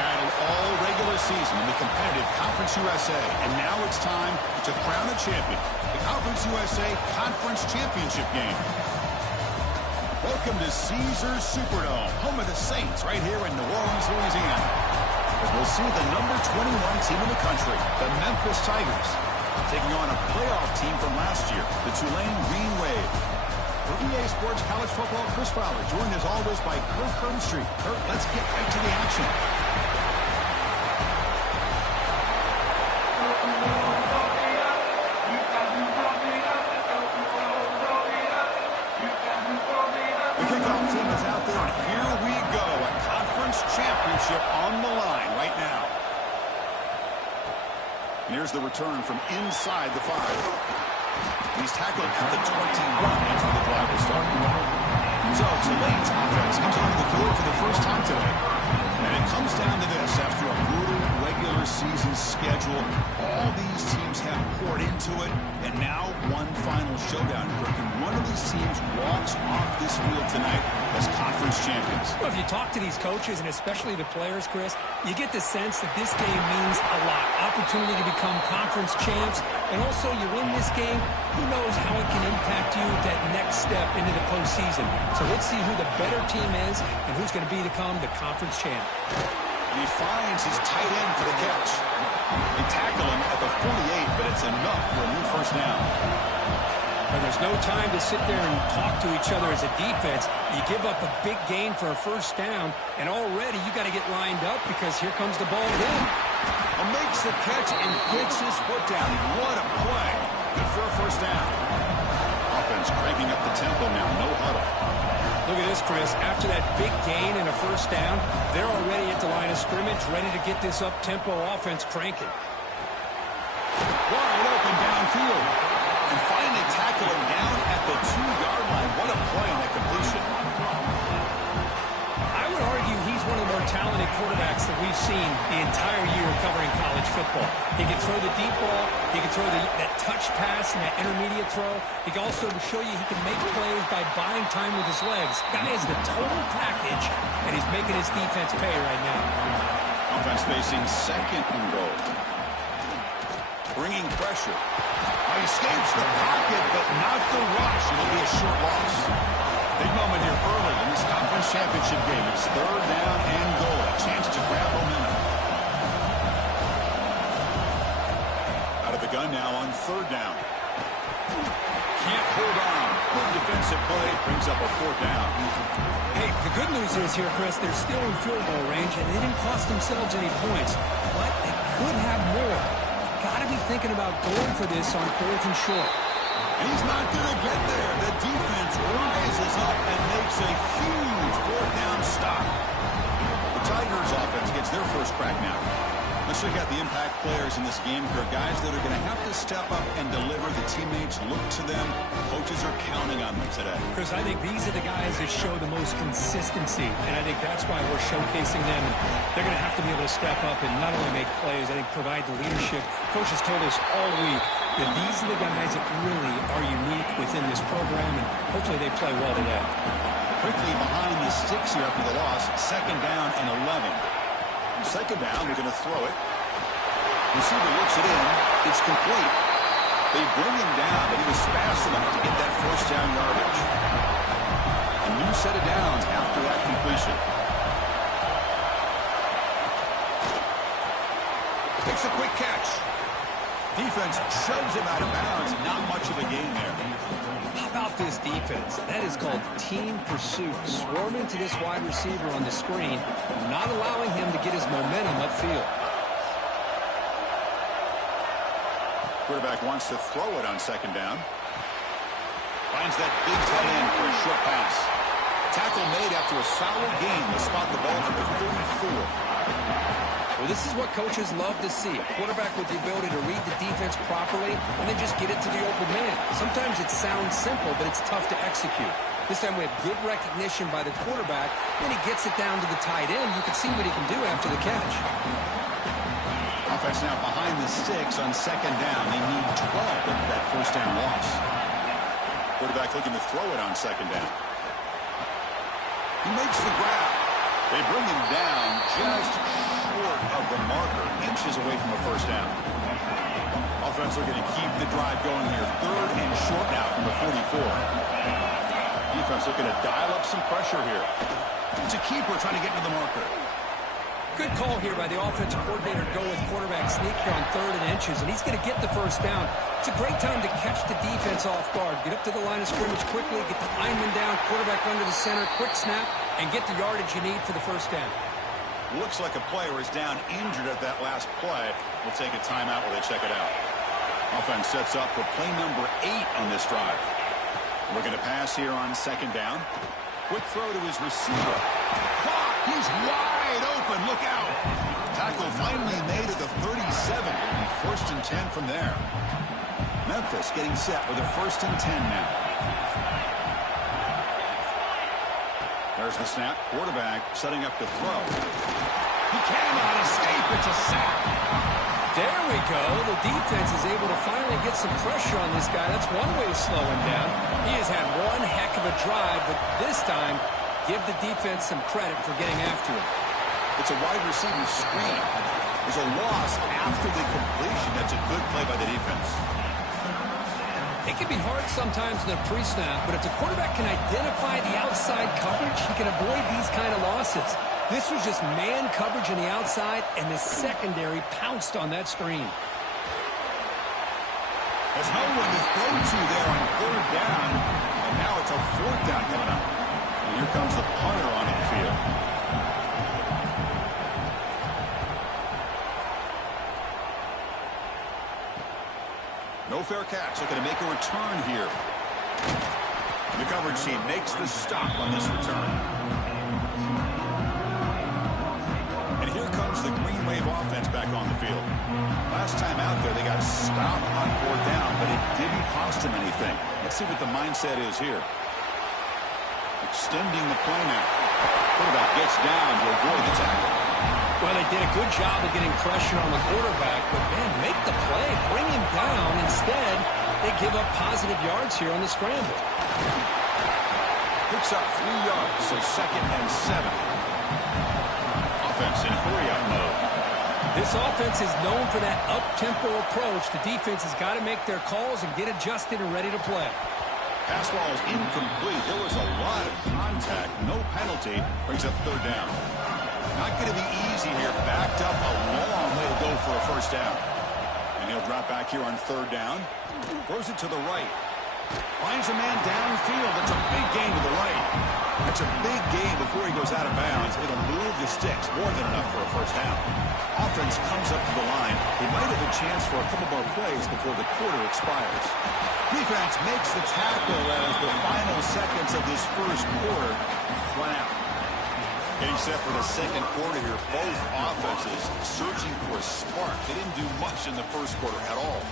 battled all regular season in the competitive Conference USA, and now it's time to crown a champion. The Conference USA Conference Championship game. Welcome to Caesars Superdome, home of the Saints, right here in New Orleans, Louisiana. As we'll see the number 21 team in the country, the Memphis Tigers, taking on a playoff team from last year, the Tulane Green Wave. For EA Sports College Football, Chris Fowler, joined as always by Kirk Herbstreit. Kirk, let's get right to the action. The kickoff team is out there, and here we go. A conference championship on the line right now. And here's the return from inside the 5. He's tackled at the 21. That's where the drive will start. So Tulane's offense comes onto the field for the first time today. And it comes down to this. After a brutal regular season schedule, all these teams have poured into it. And now one final showdown. And one of these teams walks off this field tonight as conference champions. Well, if you talk to these coaches, and especially the players, Chris, you get the sense that this game means a lot. Opportunity to become conference champs. And also, you win this game, who knows how it can impact you that next step into the postseason. So let's see who the better team is and who's going to become the conference champ. He finds his tight end for the catch. They tackle him at the 48, but it's enough for a new first down. And there's no time to sit there and talk to each other as a defense. You give up a big gain for a first down, and already you got to get lined up because here comes the ball again. Makes the catch and gets his foot down. What a play. Good for a first down. Offense cranking up the tempo now. No huddle. Look at this, Chris. After that big gain and a first down, they're already at the line of scrimmage, ready to get this up-tempo offense cranking. Wide open downfield. And finally tackle him down at the 2-yard line. What a play on that completion. I would argue he's one of the more talented quarterbacks that we've seen the entire year covering college football. He can throw the deep ball. He can throw that touch pass and that intermediate throw. He can also show you he can make plays by buying time with his legs. Guy is the total package, and he's making his defense pay right now. Offense facing second and goal. Bringing pressure. He escapes the pocket, but not the rush. It'll be a short loss. Big moment here early in this conference championship game. It's third down and goal. A chance to grab momentum. Out of the gun now on third down. Can't hold on. Good defensive play brings up a fourth down. Hey, the good news is here, Chris, they're still in field goal range, and they didn't cost themselves any points. But they could have more. Got to be thinking about going for this on fourth and short. And he's not going to get there. The defense rises up and makes a huge fourth down stop. The Tigers offense gets their first crack now. Let's check out the impact players in this game. There are guys that are going to have to step up and deliver. The teammates look to them. Coaches are counting on them today. Chris, I think these are the guys that show the most consistency, and I think that's why we're showcasing them. They're going to have to be able to step up and not only make plays, I think provide the leadership. Coach has told us all week that these are the guys that really are unique within this program, and hopefully they play well today. Quickly behind the sticks here after the loss. Second down and 11. Second down, they're going to throw it. Receiver looks it in. It's complete. They bring him down, but he was fast enough to get that first down yardage. A new set of downs after that completion. Takes a quick catch. Defense shoves him out of bounds. Not much of a gain there. How about this defense? That is called team pursuit. Swarming to this wide receiver on the screen, not allowing him to get his momentum upfield. Quarterback wants to throw it on second down. Finds that big tight end for a short pass. Tackle made after a solid gain to spot the ball at the 34. Well, this is what coaches love to see. A quarterback with the ability to read the defense properly and then just get it to the open man. Sometimes it sounds simple, but it's tough to execute. This time we have good recognition by the quarterback. When he gets it down to the tight end, you can see what he can do after the catch. Offense now behind the sticks on second down. They need 12 after that first down loss. Quarterback looking to throw it on second down. He makes the grab. They bring him down just inches away from a first down. Offense looking to keep the drive going here. 3rd and short now from the 44. Defense looking to dial up some pressure here. It's a keeper trying to get into the marker. Good call here by the offensive coordinator to go with quarterback sneak here on 3rd and inches, and he's going to get the first down. It's a great time to catch the defense off guard. Get up to the line of scrimmage quickly, get the lineman down, quarterback under the center, quick snap, and get the yardage you need for the first down. Looks like a player is down injured at that last play. We'll take a timeout while they check it out. Offense sets up for play number 8 on this drive. Looking to pass here on 2nd down. Quick throw to his receiver. Caught! He's wide open. Look out. Tackle finally made at the 37. And 1st and 10 from there. Memphis getting set with a 1st and 10 now. There's the snap. Quarterback setting up to throw. He cannot escape. It's a sack. There we go. The defense is able to finally get some pressure on this guy. That's one way to slow him down. He has had one heck of a drive, but this time, give the defense some credit for getting after him. It's a wide receiver screen. There's a loss after the completion. That's a good play by the defense. It can be hard sometimes in a pre-snap, but if the quarterback can identify the outside coverage, he can avoid these kind of losses. This was just man coverage on the outside, and the secondary pounced on that screen. There's no one to throw to there on 3rd down, and now it's a 4th down coming up. And here comes the punter onto the field. No fair catch. Looking to make a return here. The coverage team makes the stop on this return. And here comes the Green Wave offense back on the field. Last time out there, they got stopped on 4th down, but it didn't cost them anything. Let's see what the mindset is here. Extending the play now. Quarterback gets down to avoid the tackle. Well, they did a good job of getting pressure on the quarterback, but, man, make the play, bring him down. Instead, they give up positive yards here on the scramble. Picks up 3 yards, so 2nd and 7. Offense in hurry-up mode. This offense is known for that up-tempo approach. The defense has got to make their calls and get adjusted and ready to play. Pass ball is incomplete. There was a lot of contact. No penalty. Brings up 3rd down. Not going to be easy here. Backed up a long way to go for a 1st down. And he'll drop back here on 3rd down. Throws it to the right. Finds a man downfield. That's a big gain to the right. That's a big gain before he goes out of bounds. It'll move the sticks. More than enough for a 1st down. Offense comes up to the line. They might have a chance for a couple more plays before the quarter expires. Defense makes the tackle as the final seconds of this 1st quarter run out. Getting set for the 2nd quarter here. Both offenses searching for a spark. They didn't do much in the 1st quarter at all.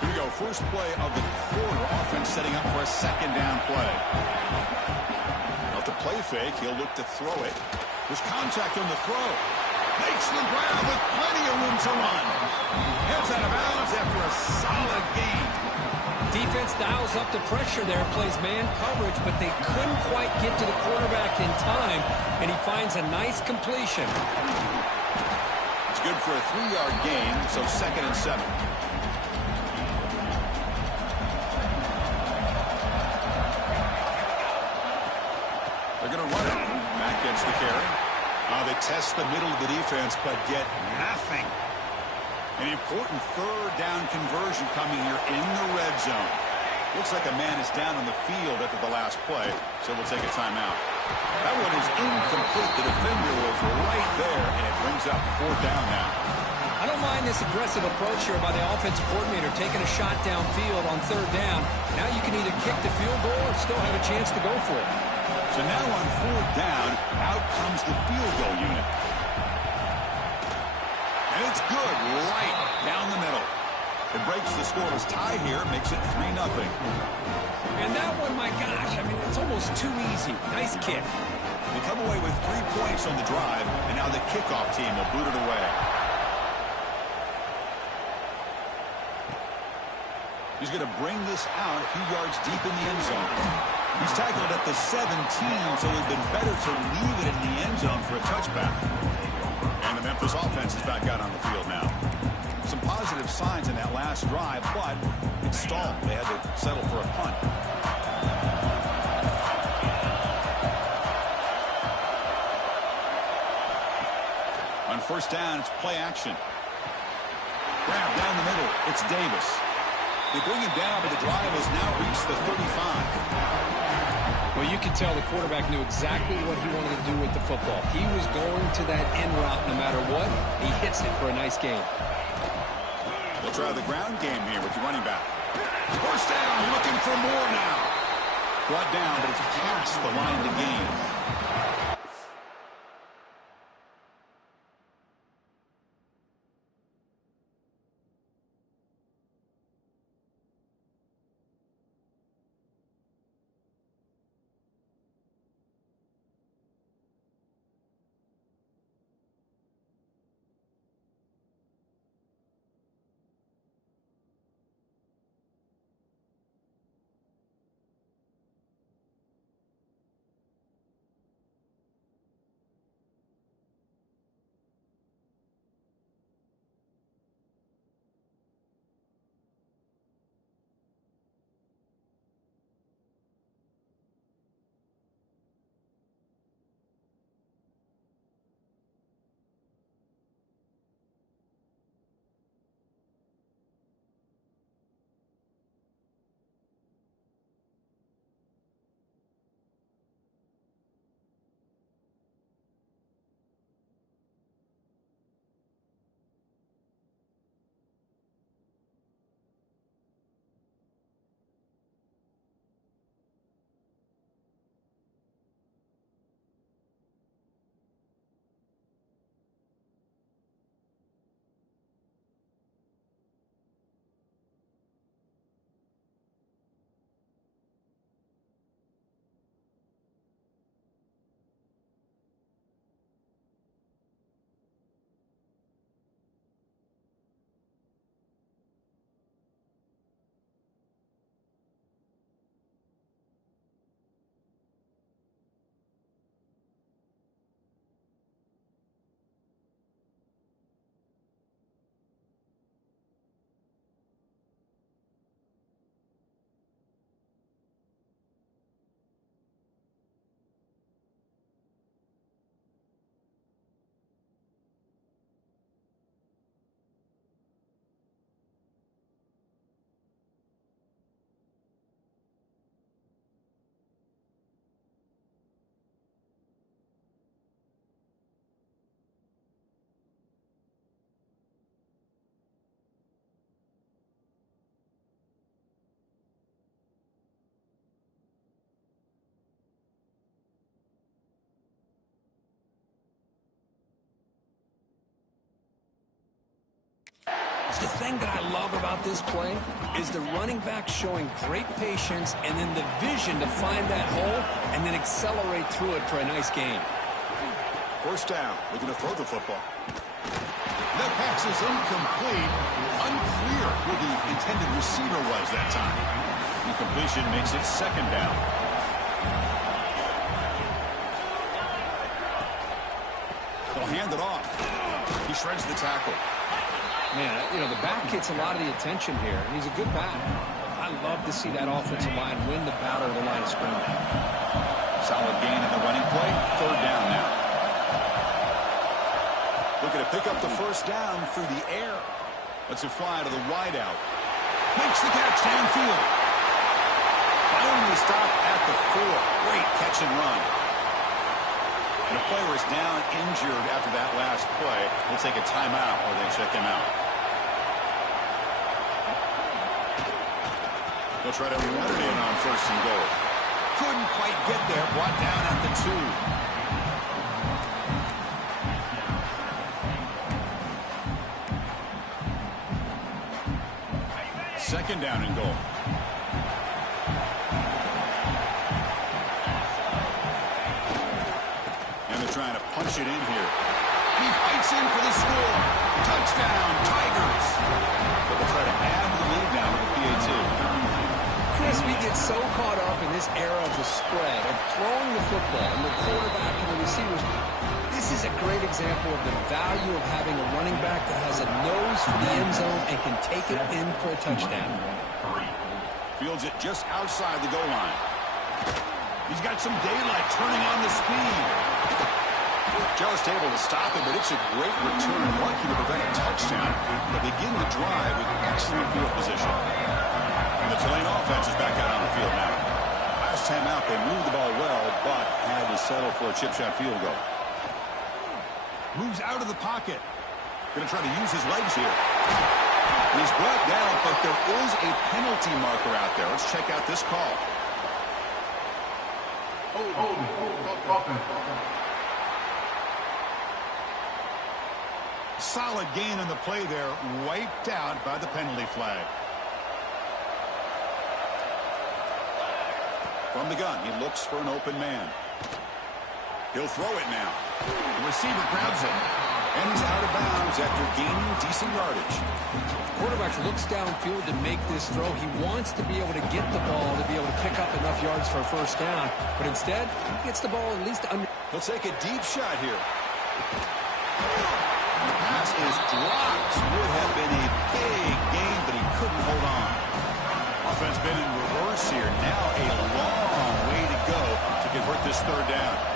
Here we go. First play of the quarter. Offense setting up for a 2nd down play. Off the play fake, he'll look to throw it. There's contact on the throw. Makes the grab with plenty of room to run. Heads out of bounds after a solid gain. Defense dials up the pressure there, plays man coverage, but they couldn't quite get to the quarterback in time, and he finds a nice completion. It's good for a 3-yard gain, so 2nd and 7. They're going to run it. Mack gets the carry. They test the middle of the defense, but get nothing. An important 3rd down conversion coming here in the red zone. Looks like a man is down on the field after the last play, so we'll take a timeout. That one is incomplete. The defender was right there, and it brings up 4th down now. I don't mind this aggressive approach here by the offensive coordinator, taking a shot downfield on 3rd down. Now you can either kick the field goal or still have a chance to go for it. So now on 4th down, out comes the field goal unit. And it's good right down the middle. It breaks the scoreless tie here, makes it 3-0. And that one, my gosh, I mean, it's almost too easy. Nice kick. They come away with 3 points on the drive, and now the kickoff team will boot it away. He's going to bring this out a few yards deep in the end zone. He's tackled at the 17, so it would have been better to leave it in the end zone for a touchback. And the Memphis offense is back out on the field now. Some positive signs in that last drive, but it stalled. They had to settle for a punt. On first down, it's play action. Grab down the middle. It's Davis. They bring him down, but the drive has now reached the 35. Well, you can tell the quarterback knew exactly what he wanted to do with the football. He was going to that end route no matter what. He hits it for a nice gain. They'll try the ground game here with the running back. First down, looking for more now. Brought down, but it's past the line to gain. The thing that I love about this play is the running back showing great patience and then the vision to find that hole and then accelerate through it for a nice gain. First down, looking to throw the football. The pass is incomplete. Unclear who the intended receiver was that time. Incompletion makes it second down. They'll hand it off. He shreds the tackle. Man, you know, the back gets a lot of the attention here, and he's a good back. I love to see that offensive line win the battle of the line of scrimmage. Solid gain in the running play. Third down now. Looking to pick up the first down through the air. Lets it fly to the wideout. Makes the catch downfield. Finally stop at the 4. Great catch and run. And the player is down injured after that last play. We'll take a timeout or they check him out. They'll try to run it in on first and goal. Couldn't quite get there. Brought down at the 2. Second down and goal. And they're trying to punch it in here. He fights in for the score. Touchdown, Tigers. But they'll try to add the lead now with the PAT. caught up in this era of the spread, of throwing the football, and the quarterback and the receivers. This is a great example of the value of having a running back that has a nose for the end zone and can take it in for a touchdown. Fields it just outside the goal line. He's got some daylight turning on the speed. Just able to stop it, but it's a great return. Lucky to prevent a touchdown. They begin the drive with excellent field position. And the Tulane offense is back out on the field now. Last time out, they moved the ball well, but had to settle for a chip shot field goal. Moves out of the pocket. Going to try to use his legs here. And he's brought down, but there is a penalty marker out there. Let's check out this call. Solid gain on the play there, wiped out by the penalty flag. From the gun, he looks for an open man. He'll throw it now. The receiver grabs it, and he's out of bounds after gaining decent yardage. Quarterback looks downfield to make this throw. He wants to be able to get the ball to be able to pick up enough yards for a first down, but instead, he gets the ball at least under. He'll take a deep shot here. The pass is dropped. Would have been a big gain, but he couldn't hold on. Offense been in reverse here. Now a long way to go to convert this third down.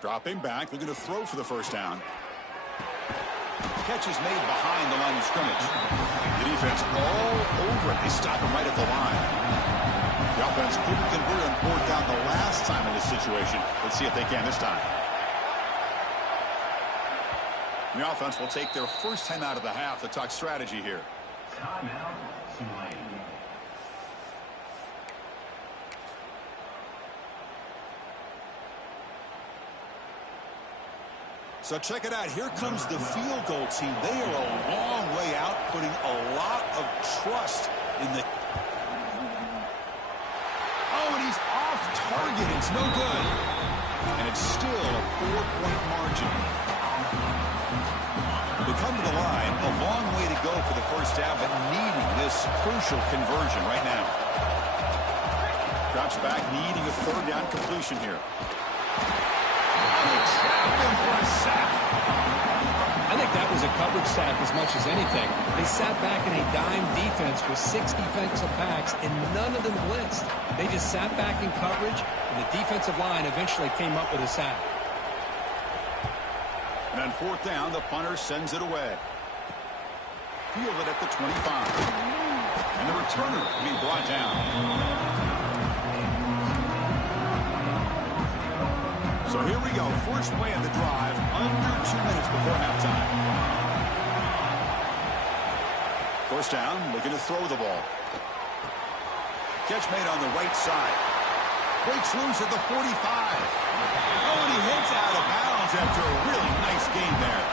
Dropping back, looking to throw for the first down. Catch is made behind the line of scrimmage. The defense all over it. They stop him right at the line. The offense couldn't convert on fourth down the last time in this situation. Let's see if they can this time. The offense will take their first time out of the half to talk strategy here. Timeout, Tulane. So check it out. Here comes the field goal team. They are a long way out, putting a lot of trust in the... Oh, and he's off target. It's no good. And it's still a 4-point margin. They come to the line. A long way to go for the first down, but needing this crucial conversion right now. Drops back, needing a third down completion here. I think that was a coverage sack as much as anything. They sat back in a dime defense with 6 defensive backs, and none of them blitzed. They just sat back in coverage, and the defensive line eventually came up with a sack. And on fourth down, the punter sends it away. Field it at the 25. And the returner will be brought down. So here we go. First play of the drive, under 2 minutes before halftime. First down, looking to throw the ball. Catch made on the right side. Breaks loose at the 45. Oh, and he hits out of bounds after a really nice game there.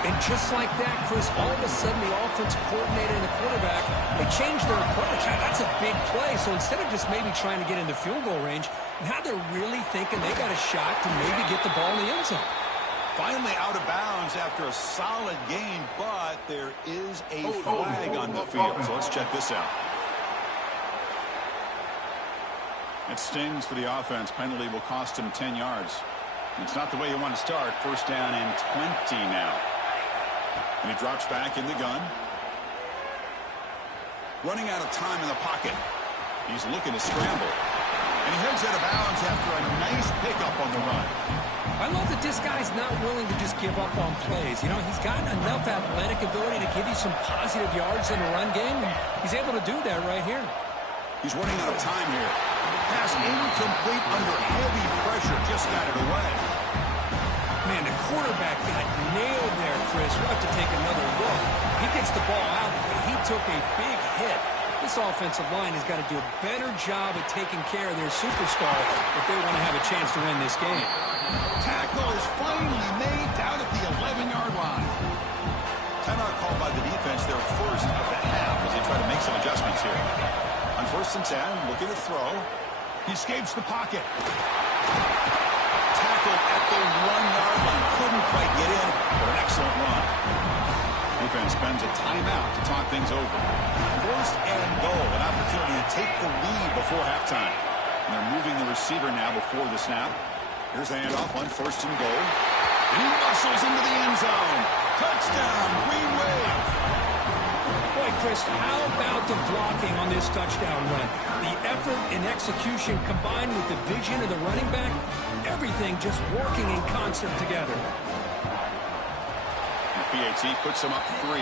And just like that, Chris, all of a sudden the offensive coordinator and the quarterback, they changed their approach. That's a big play. So instead of just maybe trying to get into field goal range, now they're really thinking they got a shot to maybe get the ball in the end zone. Finally out of bounds after a solid game, but there is a flag on the field. So let's check this out. It stings for the offense. Penalty will cost him 10 yards. It's not the way you want to start. First down and 20 now. And he drops back in the gun. Running out of time in the pocket. He's looking to scramble. And he heads out of bounds after a nice pickup on the run. I love that this guy's not willing to just give up on plays. You know, he's got enough athletic ability to give you some positive yards in the run game, and he's able to do that right here. He's running out of time here. Pass incomplete under heavy pressure. Just got it away. Man, the quarterback got nailed there, Chris. We'll have to take another look. He gets the ball out, but he took a big hit. This offensive line has got to do a better job at taking care of their superstar if they want to have a chance to win this game. Tackle is finally made down at the 11-yard line. Timeout called by the defense, their first of the half, as they try to make some adjustments here. On first and 10, looking to throw. He escapes the pocket. Tackled at the 1-yard line. Couldn't quite get in, but an excellent run. Defense spends a timeout to talk things over. First and goal, an opportunity to take the lead before halftime. And they're moving the receiver now before the snap. Here's the handoff on first and goal. And he muscles into the end zone. Touchdown, Green Wave. Boy, Chris, how about the blocking on this touchdown run? The effort and execution combined with the vision of the running back, everything just working in concert together. And PAT puts him up 3.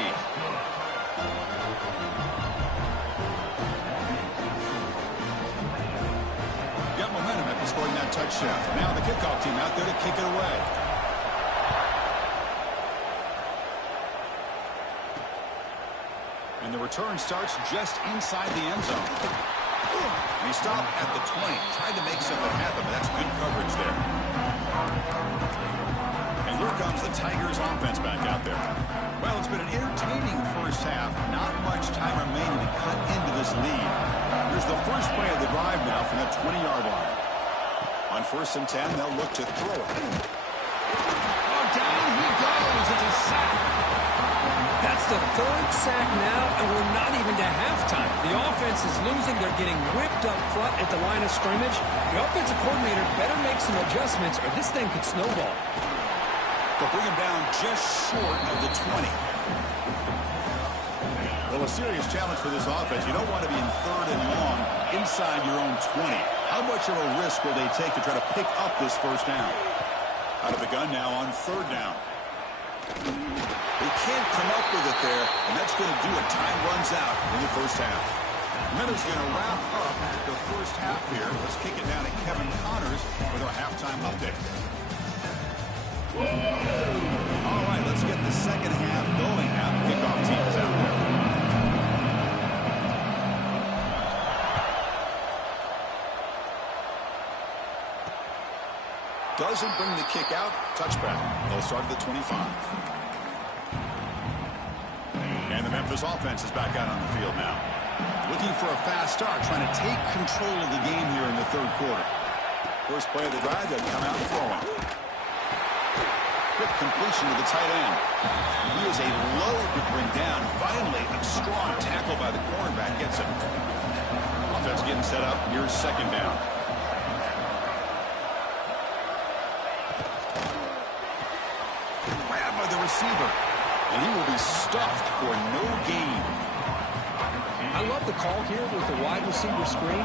Got momentum after scoring that touchdown. Now the kickoff team out there to kick it away. And the return starts just inside the end zone. And he stopped at the 20. Tried to make something happen, but that's good coverage there. And here comes the Tigers offense back out there. Well, it's been an entertaining first half. Not much time remaining to cut into this lead. Here's the first play of the drive now from the 20-yard line. On first and 10, they'll look to throw it. Oh, down he goes. It's a sack. That's the third sack now, and we're not even to halftime. The offense is losing. They're getting whipped up front at the line of scrimmage. The offensive coordinator better make some adjustments, or this thing could snowball. They'll bring him down just short of the 20. Well, a serious challenge for this offense. You don't want to be in third and long inside your own 20. How much of a risk will they take to try to pick up this first down? Out of the gun now on third down. They can't come up with it there, and that's going to do it. Time runs out in the first half. Miller's going to wrap up the first half here. Let's kick it down to Kevin Connors with our halftime update. All right, let's get the second half going now. The kickoff team is out there. Doesn't bring the kick out. Touchback. They'll start at the 25. And the Memphis offense is back out on the field now. Looking for a fast start, trying to take control of the game here in the third quarter. First play of the drive, they'll come out throwing. Quick completion to the tight end. He is a load to bring down. Finally, a strong tackle by the cornerback gets him. Offense getting set up. Here's second down. Grabbed by the receiver. And he will be stuffed for no gain. I love the call here with the wide receiver screen.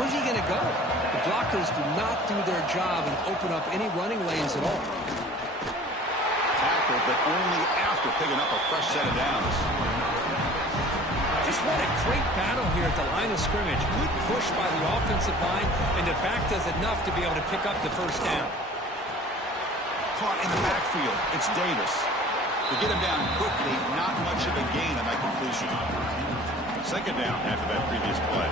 Where's he going to go? The blockers do not do their job and open up any running lanes at all. Tackled, but only after picking up a fresh set of downs. Just what a great battle here at the line of scrimmage. Good push by the offensive line, and the back does enough to be able to pick up the first down. Caught in the backfield. It's Davis. To get him down quickly, not much of a gain on that completion. Second down after that previous play.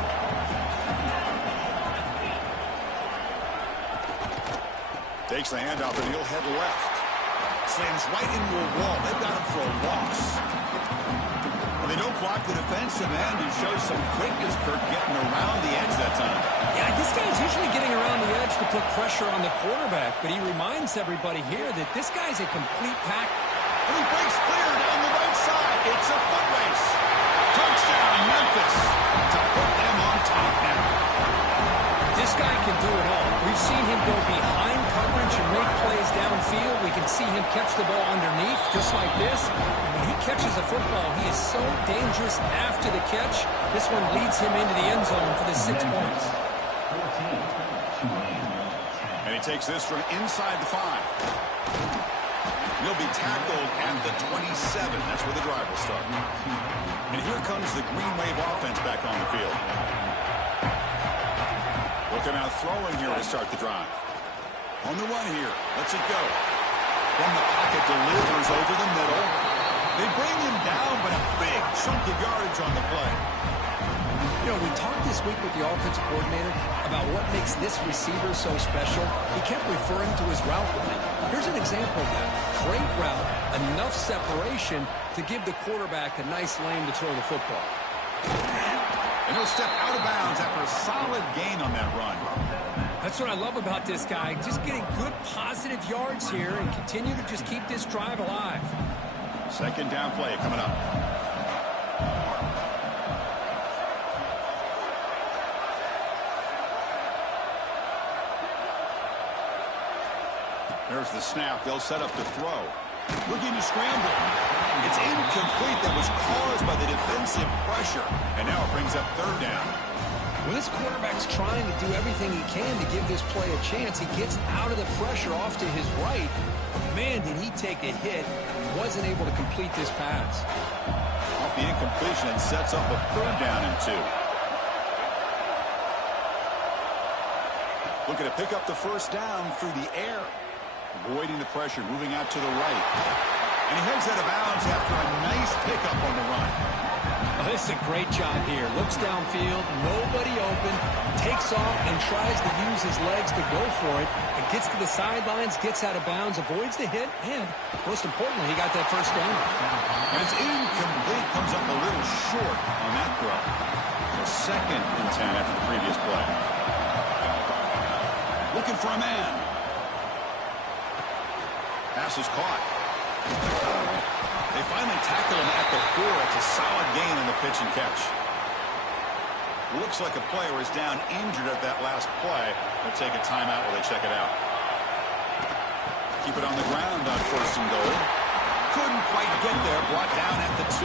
Takes the handoff and he'll head left. Slams right into a wall. They've got him for a loss. Well, they don't block the defensive end. He shows some quickness, Kirk, getting around the edge that time. Yeah, this guy's usually getting around the edge to put pressure on the quarterback, but he reminds everybody here that this guy's a complete pack. And he breaks clear down the right side. It's a foot race. Touchdown, Memphis. To put them on top now. This guy can do it all. We've seen him go behind coverage and make plays downfield. We can see him catch the ball underneath, just like this. And when he catches a football, he is so dangerous after the catch. This one leads him into the end zone for the 6 points. And he takes this from inside the 5. He'll be tackled at the 27. That's where the drive will start. And here comes the Green Wave offense back on the field. Looking out throwing here to start the drive. On the run here. Lets it go. From the pocket, delivers over the middle. They bring him down, but a big chunk of yardage on the play. You know, we talked this week with the offensive coordinator about what makes this receiver so special. He kept referring to his route running. Here's an example of that. Great route, enough separation to give the quarterback a nice lane to throw the football. And he'll step out of bounds after a solid gain on that run. That's what I love about this guy. Just getting good positive yards here and continue to just keep this drive alive. Second down play coming up. There's the snap. They'll set up the throw. Looking to scramble. It's incomplete. That was caused by the defensive pressure. And now it brings up third down. Well, this quarterback's trying to do everything he can to give this play a chance. He gets out of the pressure off to his right. Man, did he take a hit. Wasn't able to complete this pass. Off the incompletion and sets up a third down and 2. Looking to pick up the first down through the air. Avoiding the pressure, moving out to the right. And he heads out of bounds after a nice pickup on the run. Oh, this is a great job here. Looks downfield, nobody open, takes off and tries to use his legs to go for it. And gets to the sidelines, gets out of bounds, avoids the hit, and most importantly, he got that first down. And it's incomplete, comes up a little short on that throw. So second and 10 after the previous play. Looking for a man. Pass is caught. They finally tackle him at the 4. It's a solid gain on the pitch and catch. Looks like a player is down injured at that last play. They'll take a timeout while they check it out. Keep it on the ground on first and goal. Couldn't quite get there. Brought down at the 2.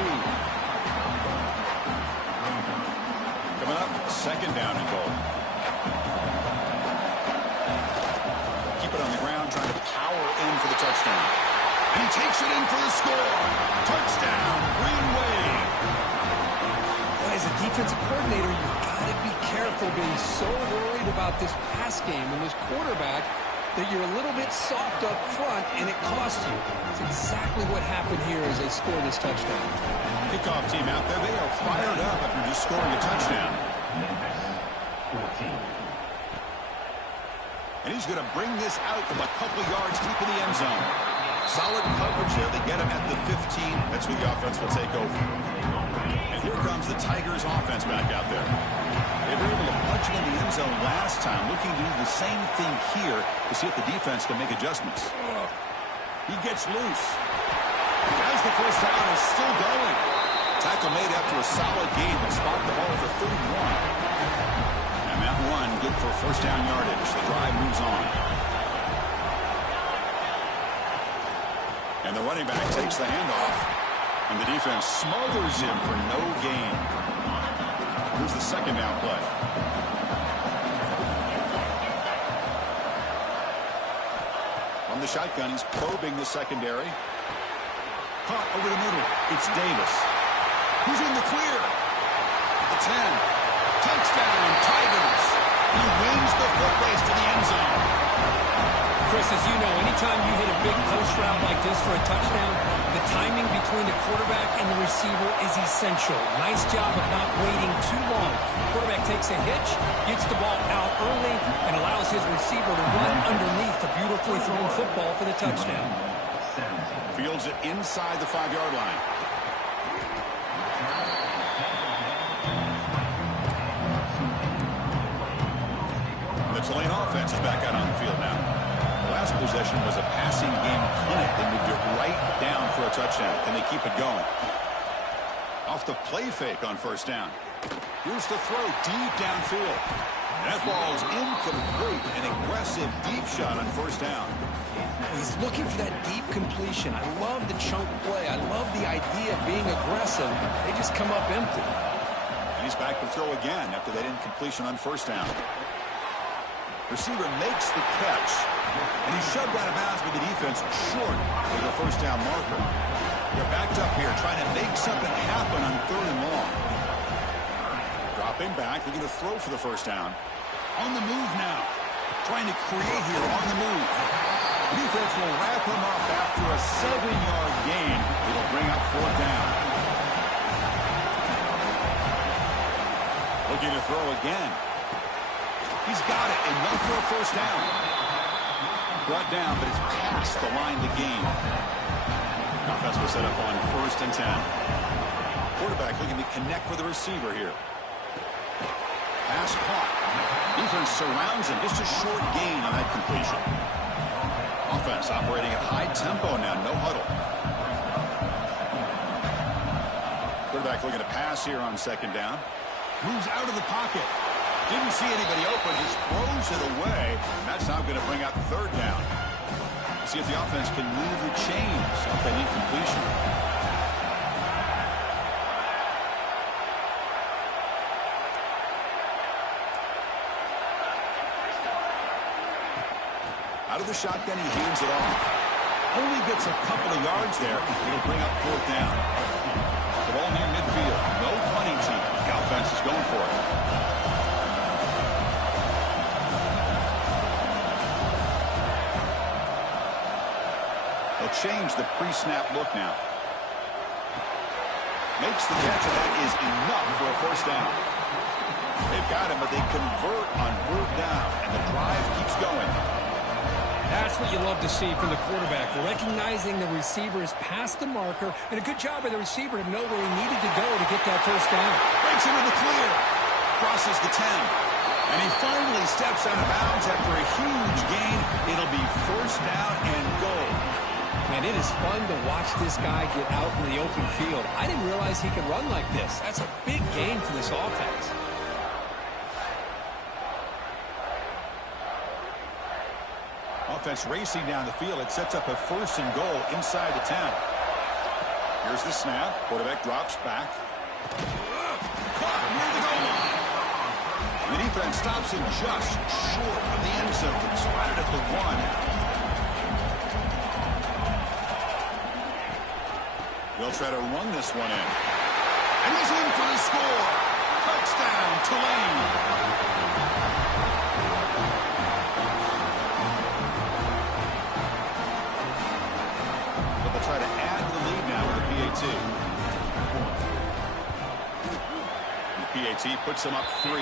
Coming up, second down and goal. Keep it on the ground, trying to power in for the touchdown. And he takes it in for the score. Touchdown, Green Wave. Well, as a defensive coordinator, you've got to be careful being so worried about this pass game and this quarterback that you're a little bit soft up front, and it costs you. That's exactly what happened here as they score this touchdown. Kickoff team out there, they are fired up after just scoring a touchdown. And he's going to bring this out from a couple yards deep in the end zone. Solid coverage there. They get him at the 15. That's where the offense will take over. And here comes the Tigers offense back out there. They were able to punch it in the end zone last time, looking to do the same thing here to see if the defense can make adjustments. He gets loose. As the first down is still going. Tackle made after a solid gain. They spot the ball for 31. And that one good for first down yardage. The drive moves on. And the running back takes the handoff. And the defense smothers him for no gain. Here's the second down play. From the shotgun, he's probing the secondary. Caught over the middle. It's Davis. Who's in the clear? the 10. Touchdown, Tigers. He wins the foot race to the end zone. Chris, as you know, anytime you hit a big post route like this for a touchdown, the timing between the quarterback and the receiver is essential. Nice job of not waiting too long. Quarterback takes a hitch, gets the ball out early, and allows his receiver to run underneath the beautifully thrown football for the touchdown. Fields it inside the 5-yard line. The Tulane offense is back out on the field now. The last possession was a passing game clinic. They moved it right down for a touchdown. Can they keep it going? Off the play fake on first down. Here's the throw deep downfield. That ball's incomplete. An aggressive deep shot on first down. He's looking for that deep completion. I love the chunk play. I love the idea of being aggressive. They just come up empty. He's back to throw again after that incompletion on first down. Receiver makes the catch, and he's shoved out of bounds with the defense short of the first down marker. They're backed up here trying to make something happen on 3rd and long. Dropping back, they're going to throw for the first down. On the move now, trying to create here on the move. Defense will wrap him up after a 7-yard gain. It'll bring up 4th down. Looking to throw again. He's got it. Enough for a first down. Brought down, but it's past the line to gain. Offense will set up on 1st and 10. Quarterback looking to connect with the receiver here. Pass caught. Defense surrounds him. Just a short gain on that completion. Offense operating at high tempo now. No huddle. Quarterback looking to pass here on 2nd down. Moves out of the pocket. Didn't see anybody open. Just throws it away. And that's now going to bring out 3rd down. See if the offense can move the chains off that incompletion. Out of the shotgun, he hands it off. Only gets a couple of yards there. It'll bring up 4th down. The ball near midfield. No punting team. The offense is going for it. They'll change the pre-snap look now. Makes the catch, and that is enough for a first down. They've got him, but they convert on 3rd down, and the drive keeps going. That's what you love to see from the quarterback. Recognizing the receiver is past the marker, and a good job by the receiver to know where he needed to go to get that first down. Breaks into the clear. Crosses the 10. And he finally steps out of bounds after a huge gain. It'll be first down and goal. Man, it is fun to watch this guy get out in the open field. I didn't realize he could run like this. That's a big gain for this offense. Offense racing down the field. It sets up a 1st and goal inside the 10. Here's the snap. Quarterback drops back. Caught near the goal line. The defense stops him just short of the end zone. It's right at the 1. They'll try to run this one in. And he's in for the score. Touchdown, Tulane. Try to add to the lead now with the PAT. The PAT puts them up 3.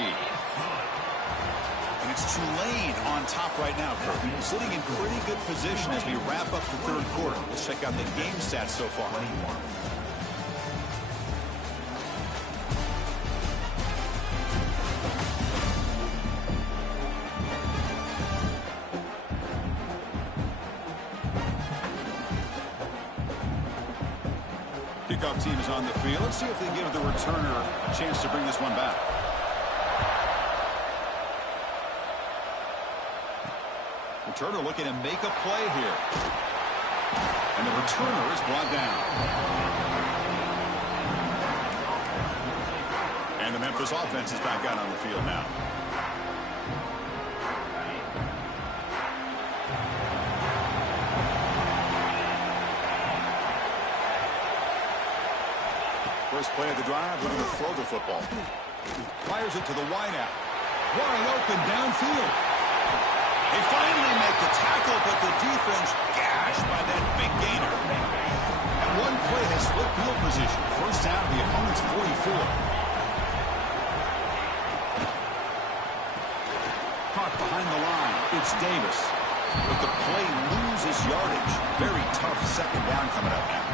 And it's Tulane on top right now, Kirk. Sitting in pretty good position as we wrap up the 3rd quarter. Let's check out the game stats so far. Kickoff team is on the field. Let's see if they give the returner a chance to bring this one back. Returner looking to make a play here. And the returner is brought down. And the Memphis offense is back out on the field now. First play of the drive, looking to throw the football. Fires it to the wideout. Wide open downfield. They finally make the tackle, but the defense gashed by that big gainer. And one play has split field position. First down, the opponent's 44. Caught behind the line. It's Davis. But the play loses yardage. Very tough second down coming up now.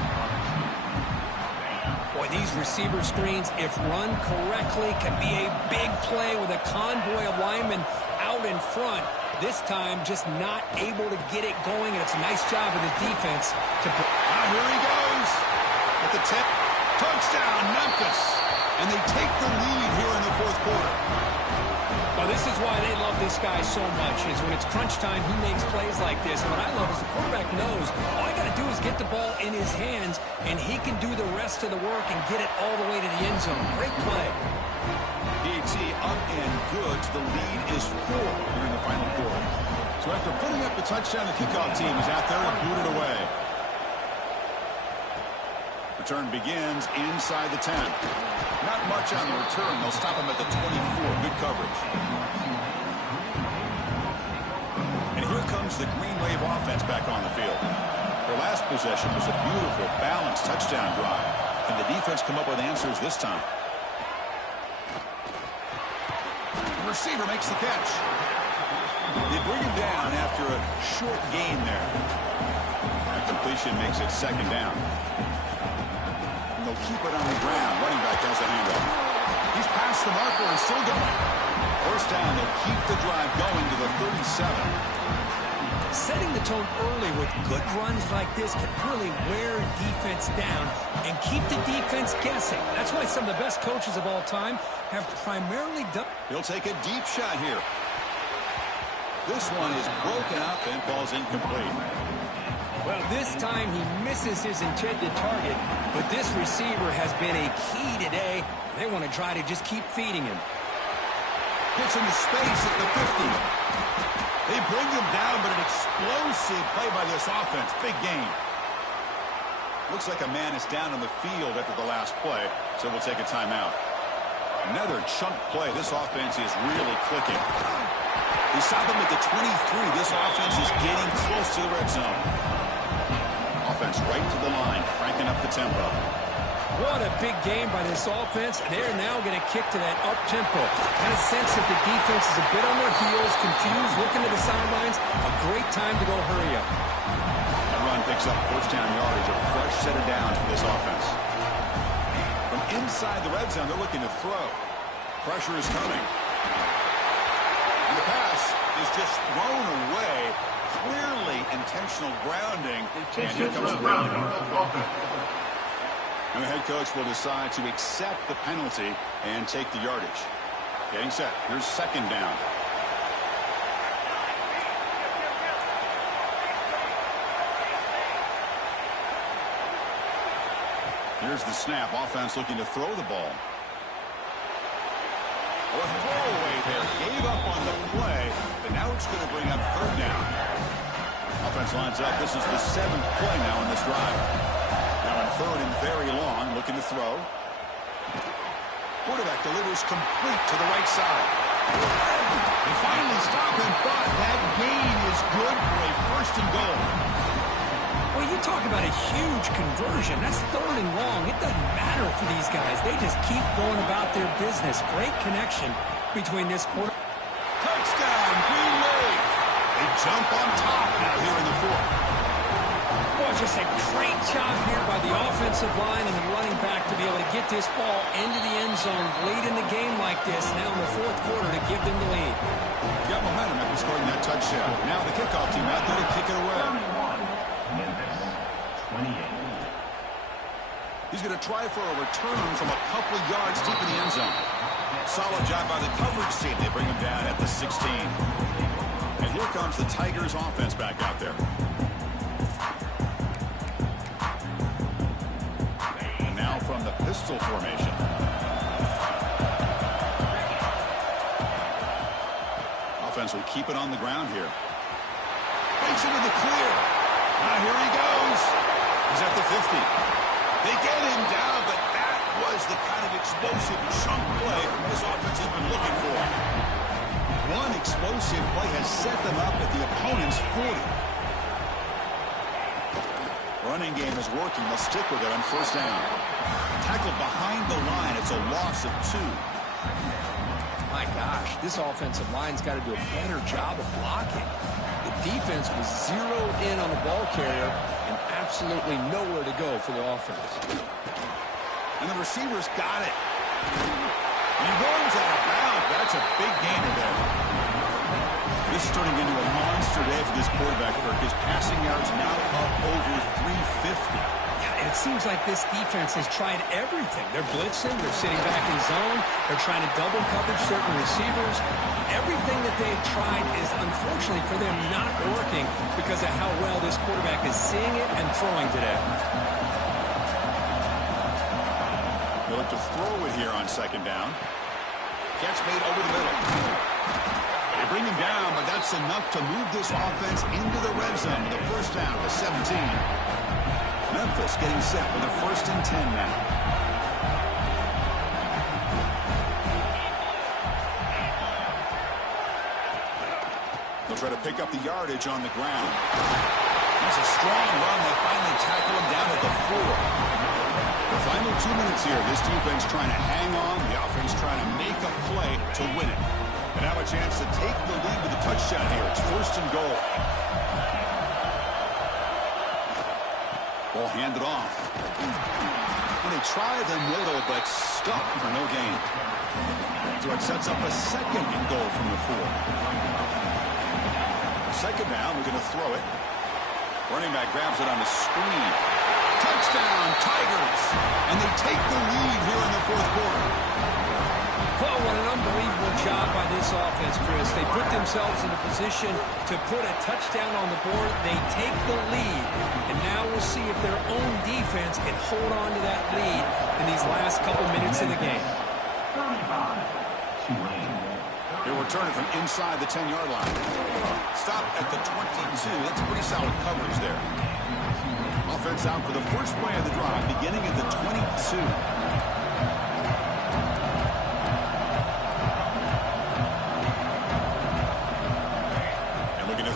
Boy, these receiver screens, if run correctly, can be a big play with a convoy of linemen out in front. This time, just not able to get it going, and it's a nice job of the defense. Now here he goes. At the tip. Touchdown, Memphis. And they take the lead here in the fourth quarter. Well, this is why they love this guy so much, is when it's crunch time, he makes plays like this. And what I love is the quarterback knows all I got to do is get the ball in his hands, and he can do the rest of the work and get it all the way to the end zone. Great play. DT up and good. The lead is 4 here in the final quarter. So after putting up the touchdown, the kickoff team is out there to boot it away. Return begins inside the 10. Not much on the return. They'll stop him at the 24. Good coverage. And here comes the Green Wave offense back on the field. Their last possession was a beautiful, balanced touchdown drive. Can the defense come up with answers this time? The receiver makes the catch. They bring him down after a short gain there. That completion makes it second down. They'll keep it on the ground. Running back has the handoff. He's past the marker and still going. First down, they'll keep the drive going to the 37. Setting the tone early with good runs like this can really wear defense down and keep the defense guessing. That's why some of the best coaches of all time have primarily done. He'll take a deep shot here. This one is broken up and falls incomplete. Well, this time he misses his intended target, but this receiver has been a key today. They want to try to just keep feeding him. Gets into space at the 50. They bring him down, but an explosive play by this offense. Big gain. Looks like a man is down on the field after the last play, so we'll take a timeout. Another chunk play. This offense is really clicking. They stop him at the 23. This offense is getting close to the red zone. Offense right to the line, cranking up the tempo. What a big game by this offense. They're now going to kick to that up-tempo. Kind of sense that the defense is a bit on their heels, confused, looking to the sidelines. A great time to go hurry up. That run picks up first down yardage, a fresh set of downs for this offense. From inside the red zone, they're looking to throw. Pressure is coming. And the pass is just thrown away. Clearly intentional grounding. And here comes the grounding. And the head coach will decide to accept the penalty and take the yardage. Getting set. Here's second down. Here's the snap. Offense looking to throw the ball. A throwaway there. Gave up on the play, but now it's going to bring up third down. Offense lines up. This is the 7th play now in this drive. Now in third and very long, looking to throw. Quarterback delivers complete to the right side. They finally stop him, but that gain is good for a first and goal. Well, you talk about a huge conversion. That's third and long. It doesn't matter for these guys. They just keep going about their business. Great connection between this quarter. Touchdown, Green Wave. They jump on top now here in the fourth. Boy, just a great job here by the offensive line and the running back to be able to get this ball into the end zone late in the game like this now in the fourth quarter to give them the lead. You got momentum after scoring that touchdown. Now the kickoff team out there to kick it away. Memphis, 28. He's going to try for a return from a couple yards deep in the end zone. Solid job by the coverage team. They bring him down at the 16. And here comes the Tigers offense back out there. And now from the pistol formation. Offense will keep it on the ground here. Breaks into the clear. Now here he goes. He's at the 50. They get him down, but that was the kind of explosive chunk play this offense has been looking for. One explosive play has set them up at the opponent's 40. Running game is working. They'll stick with it on first down. Tackled behind the line. It's a loss of 2. My gosh, this offensive line's got to do a better job of blocking. The defense was zeroed in on the ball carrier and absolutely nowhere to go for the offense. And the receivers got it. He runs out of bounds. That's a big gainer there. This is turning into a monster day for this quarterback, Kirk. His passing yards now up over 350. Yeah, and it seems like this defense has tried everything. They're blitzing. They're sitting back in zone. They're trying to double coverage certain receivers. Everything that they've tried is, unfortunately for them, not working because of how well this quarterback is seeing it and throwing today. They'll look to throw it here on second down. Catch made over the middle. They bring him down, but that's enough to move this offense into the red zone with a first down to 17. Memphis getting set with a 1st and 10 now. They'll try to pick up the yardage on the ground. That's a strong run. They finally tackle him down at the 4. The final 2 minutes here. This defense trying to hang on. The offense trying to make a play to win it. And have a chance to take the lead with a touchdown here. It's 1st and goal. Ball handed off. And they try the middle, but stuck for no gain. So it sets up a 2nd and goal from the 4. Second down, we're going to throw it. Running back grabs it on the screen. Touchdown, Tigers! And they take the lead here in the 4th quarter. Oh, what an unbelievable job by this offense, Chris. They put themselves in a position to put a touchdown on the board. They take the lead. And now we'll see if their own defense can hold on to that lead in these last couple minutes of the game. He'll return it from inside the 10-yard line. Stop at the 22. That's pretty solid coverage there. Offense out for the first play of the drive, beginning at the 22.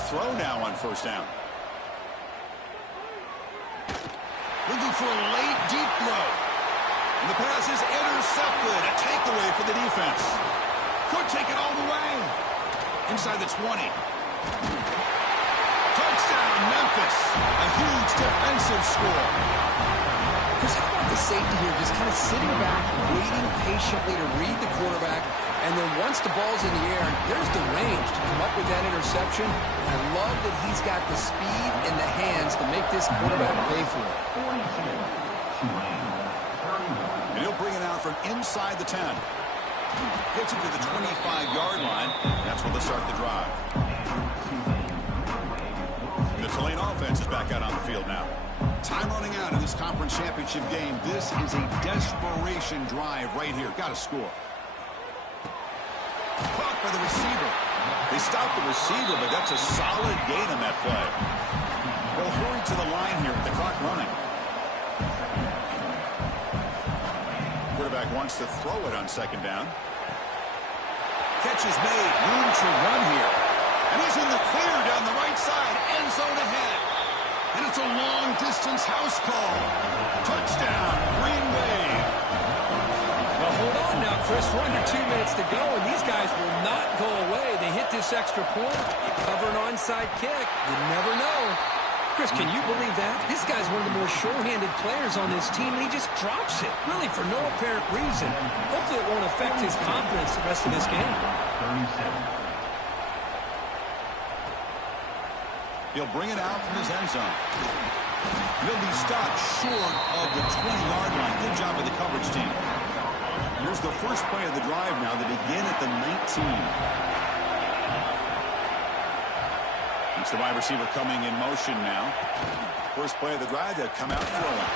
Throw now on first down. Looking for a late deep throw. And the pass is intercepted. A takeaway for the defense. Could take it all the way. Inside the 20. Touchdown, Memphis. A huge defensive score. Chris, how about the safety here? Just kind of sitting back, waiting patiently to read the quarterback. And then once the ball's in the air, there's the range to come up with that interception. I love that he's got the speed and the hands to make this quarterback pay for it. And he'll bring it out from inside the 10. Gets it to the 25-yard line. That's where they'll start the drive. The Tulane offense is back out on the field now. Time running out in this conference championship game. This is a desperation drive right here. Got to score. Caught by the receiver. They stopped the receiver, but that's a solid gain on that play. They'll hurry to the line here with the clock running. Quarterback wants to throw it on second down. Catch is made. Room to run here. And he's in the clear down the right side. End zone ahead. And it's a long-distance house call. Touchdown, Green Bay. Well, hold on now, Chris. We're under 2 minutes to go, and these guys will not go away. They hit this extra point. You cover an onside kick. You never know. Chris, can you believe that? This guy's one of the more sure-handed players on this team, and he just drops it, really for no apparent reason. Hopefully it won't affect his confidence the rest of this game. He'll bring it out from his end zone. He'll be stopped short of the 20-yard line. Good job by the coverage team. Here's the first play of the drive now. They begin at the 19. It's the wide receiver coming in motion now. First play of the drive, they'll come out throwing.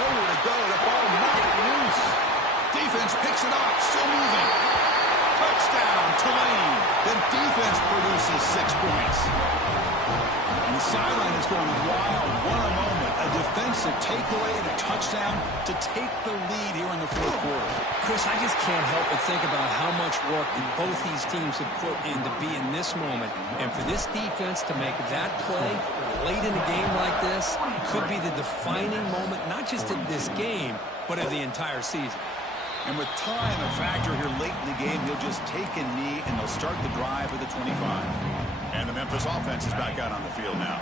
Nowhere to go. The ball knocked loose. Defense picks it up. Still moving. Touchdown, Tulane. The defense produces 6 points. And the sideline is going wild. What a moment. A defensive takeaway and a touchdown to take the lead here in the 4th quarter. Chris, I just can't help but think about how much work that both these teams have put in to be in this moment. And for this defense to make that play late in a game like this could be the defining moment, not just of this game, but of the entire season. And with time a factor here late in the game, he'll just take a knee and they'll start the drive at the 25. And the Memphis offense is back out on the field now.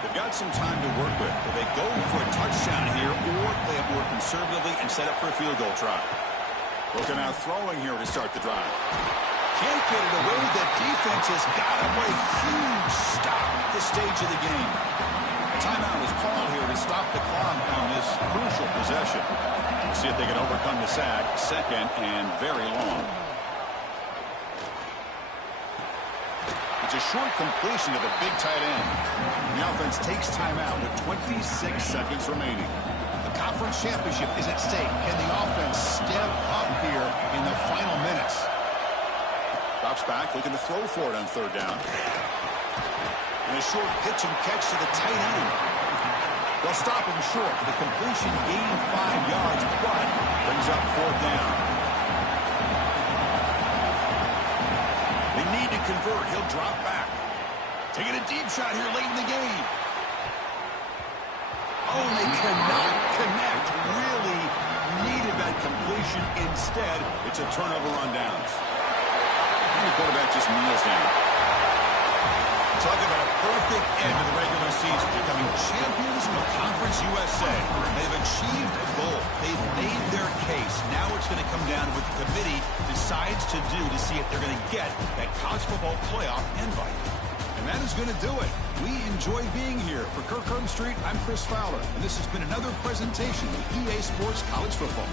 They've got some time to work with. Will they go for a touchdown here or play it more conservatively and set up for a field goal try? Looking out throwing here to start the drive. Can't get it away. The defense has got him. What a huge stop at this stage of the game. A timeout is called here to stop the clock on this crucial possession. We'll see if they can overcome the sack. Second and very long. It's a short completion to the big tight end. The offense takes timeout with 26 seconds remaining. The conference championship is at stake. Can the offense step up here in the final minutes? Drops back, looking to throw for it on third down. And a short pitch and catch to the tight end. They'll stop him short. The completion gained 5 yards, but brings up fourth down. They need to convert. He'll drop back. Taking a deep shot here late in the game. Oh, they cannot connect. Really needed that completion. Instead, it's a turnover on downs. And the quarterback just kneels down. Talk about a perfect end to the regular season, becoming champions of Conference USA. They've achieved a goal. They've made their case. Now it's going to come down to what the committee decides to do to see if they're going to get that college football playoff invite. And that is going to do it. We enjoy being here. For Kirk Street, I'm Chris Fowler, and this has been another presentation of EA Sports College Football.